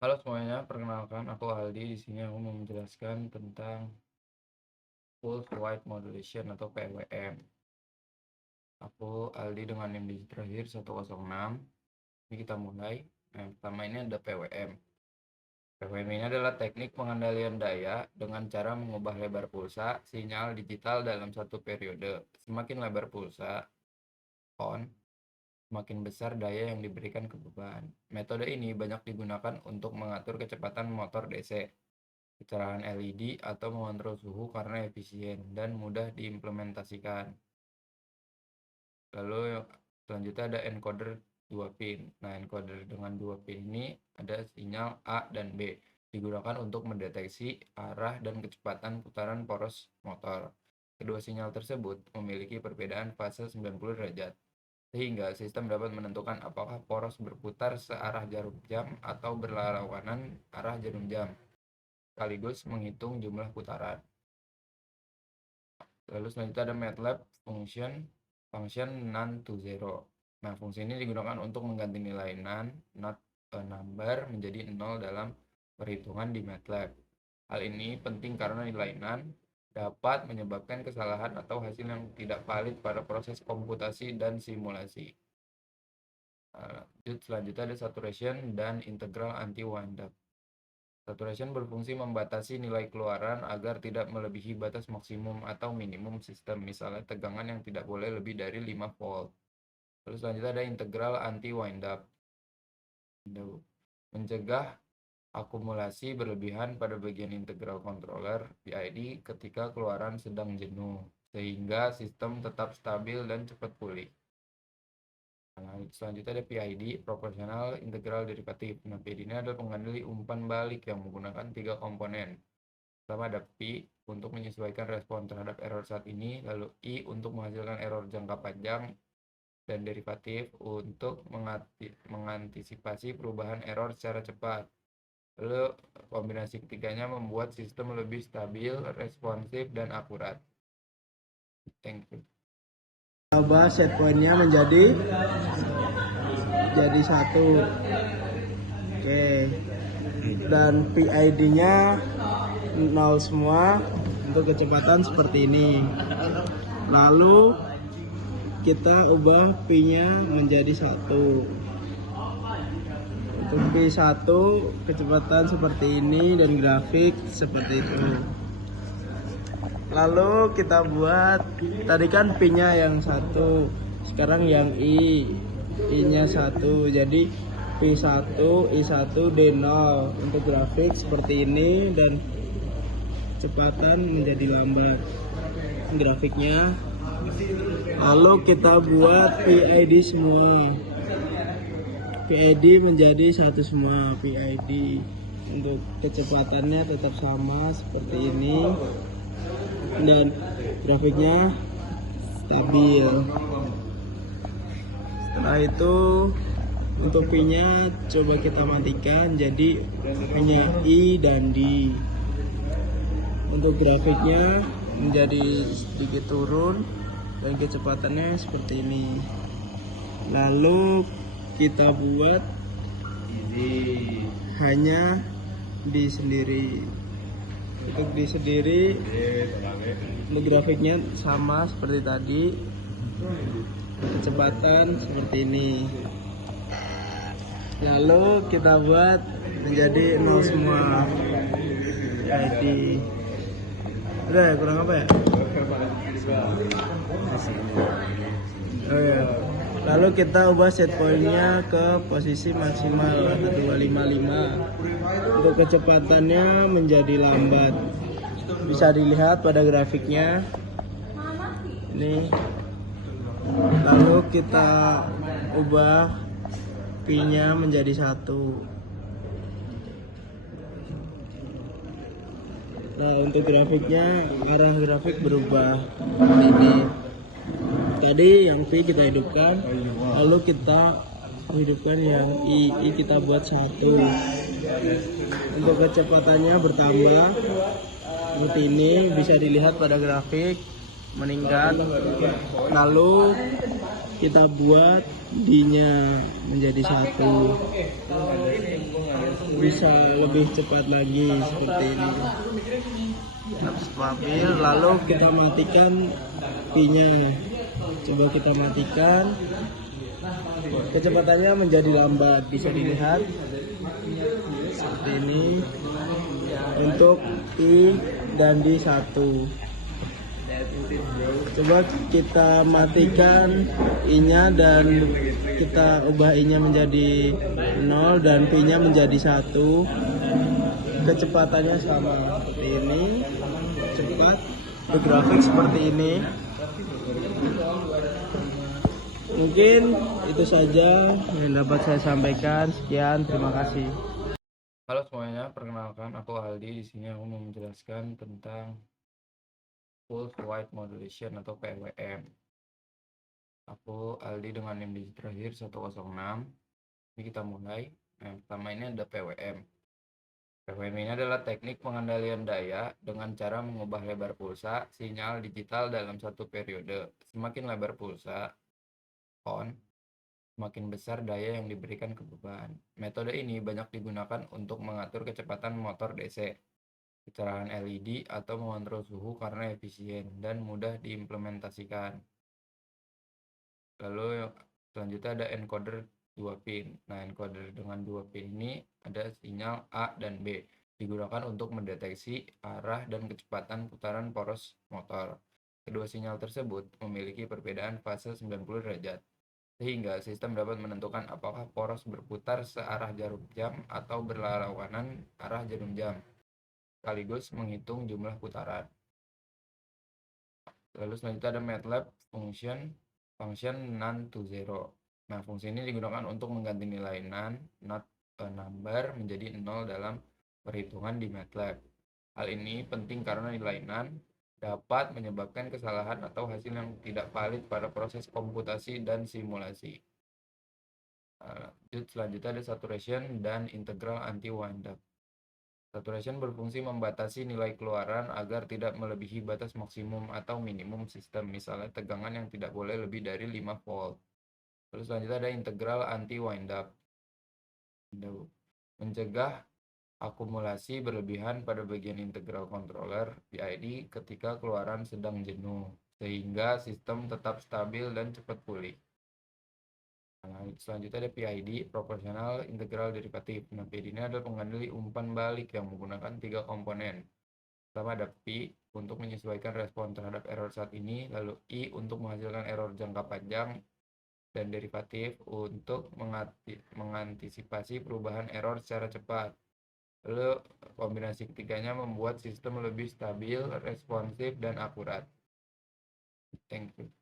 Halo semuanya, perkenalkan aku Aldi. Di sini aku mau menjelaskan tentang Pulse Wide Modulation atau PWM. Aku Aldi dengan NIM digit terakhir 106. Ini kita mulai. Yang pertama ini ada PWM. PWM ini adalah teknik pengendalian daya dengan cara mengubah lebar pulsa sinyal digital dalam satu periode. Semakin lebar pulsa on, semakin besar daya yang diberikan ke beban. Metode ini banyak digunakan untuk mengatur kecepatan motor DC, kecerahan LED, atau mengontrol suhu karena efisien dan mudah diimplementasikan. Lalu selanjutnya ada encoder 2 pin. Nah, encoder dengan 2 pin ini ada sinyal A dan B, digunakan untuk mendeteksi arah dan kecepatan putaran poros motor. Kedua sinyal tersebut memiliki perbedaan fase 90 derajat, sehingga sistem dapat menentukan apakah poros berputar searah jarum jam atau berlawanan arah jarum jam, sekaligus menghitung jumlah putaran. Lalu selanjutnya ada MATLAB function none to zero. Nah, fungsi ini digunakan untuk mengganti nilai none, not a number, menjadi 0 dalam perhitungan di MATLAB. Hal ini penting karena nilai none dapat menyebabkan kesalahan atau hasil yang tidak valid pada proses komputasi dan simulasi. Selanjutnya ada saturation dan integral anti windup. Saturation berfungsi membatasi nilai keluaran agar tidak melebihi batas maksimum atau minimum sistem, misalnya tegangan yang tidak boleh lebih dari 5 volt. Lalu selanjutnya ada integral anti windup. Mencegah akumulasi berlebihan pada bagian integral controller PID ketika keluaran sedang jenuh, sehingga sistem tetap stabil dan cepat pulih. Nah, selanjutnya ada PID, proporsional integral derivatif. Nah, PID ini adalah pengendali umpan balik yang menggunakan 3 komponen. Pertama ada P untuk menyesuaikan respon terhadap error saat ini, lalu I untuk menghasilkan error jangka panjang, dan derivatif untuk mengantisipasi perubahan error secara cepat. Lalu kombinasi ketiganya membuat sistem lebih stabil, responsif, dan akurat. Thank you. Coba set pointnya menjadi satu. Oke. Dan PID-nya 0 semua untuk kecepatan seperti ini. Lalu kita ubah P-nya menjadi 1. Untuk P1 kecepatan seperti ini dan grafik seperti itu. Lalu kita buat, tadi kan P-nya yang 1, sekarang yang I-nya 1, jadi P1, I1, D0 untuk grafik seperti ini dan kecepatan menjadi lambat grafiknya. Lalu kita buat PID semua, PID menjadi 1 semua, PID untuk kecepatannya tetap sama seperti ini dan grafiknya stabil. Setelah itu untuk P-nya coba kita matikan, jadi hanya I dan D. Untuk grafiknya menjadi sedikit turun dan kecepatannya seperti ini. Lalu kita buat hanya di sendiri. Untuk di sendiri untuk grafiknya sama seperti tadi, kecepatan seperti ini. Lalu kita buat menjadi 0 semua. Jadi udah ya, kurang apa ya? Oh ya. Lalu kita ubah set pointnya ke posisi maksimal atau 255. Untuk kecepatannya menjadi lambat. Bisa dilihat pada grafiknya. Ini. Lalu kita ubah P-nya menjadi 1. Nah, untuk grafiknya arah grafik berubah ini. Tadi yang P kita hidupkan, lalu kita hidupkan yang I kita buat 1. Untuk kecepatannya bertambah seperti ini, bisa dilihat pada grafik meningkat. Lalu kita buat D-nya menjadi 1. bisa lebih cepat lagi seperti ini. Stabil, lalu kita matikan Pi-nya. Coba kita matikan, kecepatannya menjadi lambat, bisa dilihat seperti ini untuk I dan D1. Coba kita matikan I-nya dan kita ubah I-nya menjadi 0 dan Pi-nya menjadi 1. Kecepatannya sama seperti ini, cepat, bergrafik seperti ini. Mungkin itu saja yang dapat saya sampaikan. Sekian, terima kasih. Halo semuanya, perkenalkan aku Aldi. Di sini aku mau menjelaskan tentang Pulse Width Modulation atau PWM. Aku Aldi dengan NIM digit terakhir 106. Ini kita mulai. Yang pertama ini ada PWM. PWM ini adalah teknik pengendalian daya dengan cara mengubah lebar pulsa sinyal digital dalam satu periode. Semakin lebar pulsa on, semakin besar daya yang diberikan ke beban. Metode ini banyak digunakan untuk mengatur kecepatan motor DC, kecerahan LED, atau mengontrol suhu karena efisien dan mudah diimplementasikan. Lalu selanjutnya ada encoder 2 pin. Nah, encoder dengan 2 pin ini ada sinyal A dan B, digunakan untuk mendeteksi arah dan kecepatan putaran poros motor. Kedua sinyal tersebut memiliki perbedaan fase 90 derajat, sehingga sistem dapat menentukan apakah poros berputar searah jarum jam atau berlawanan arah jarum jam, sekaligus menghitung jumlah putaran. Lalu selanjutnya ada MATLAB function none to zero. Nah, fungsi ini digunakan untuk mengganti nilai none, not a number, menjadi 0 dalam perhitungan di MATLAB. Hal ini penting karena nilai none dapat menyebabkan kesalahan atau hasil yang tidak valid pada proses komputasi dan simulasi. Selanjutnya ada saturation dan integral anti-windup. Saturation berfungsi membatasi nilai keluaran agar tidak melebihi batas maksimum atau minimum sistem, misalnya tegangan yang tidak boleh lebih dari 5 volt. Terus selanjutnya ada integral anti-windup. Mencegah akumulasi berlebihan pada bagian integral controller PID ketika keluaran sedang jenuh, sehingga sistem tetap stabil dan cepat pulih. Nah, selanjutnya ada PID, proporsional integral derivatif. Nah, PID ini adalah pengendali umpan balik yang menggunakan 3 komponen. Pertama ada P untuk menyesuaikan respon terhadap error saat ini, lalu I untuk menghasilkan error jangka panjang, dan derivatif untuk mengantisipasi perubahan error secara cepat. Lalu kombinasi ketiganya membuat sistem lebih stabil, responsif, dan akurat. Thank you.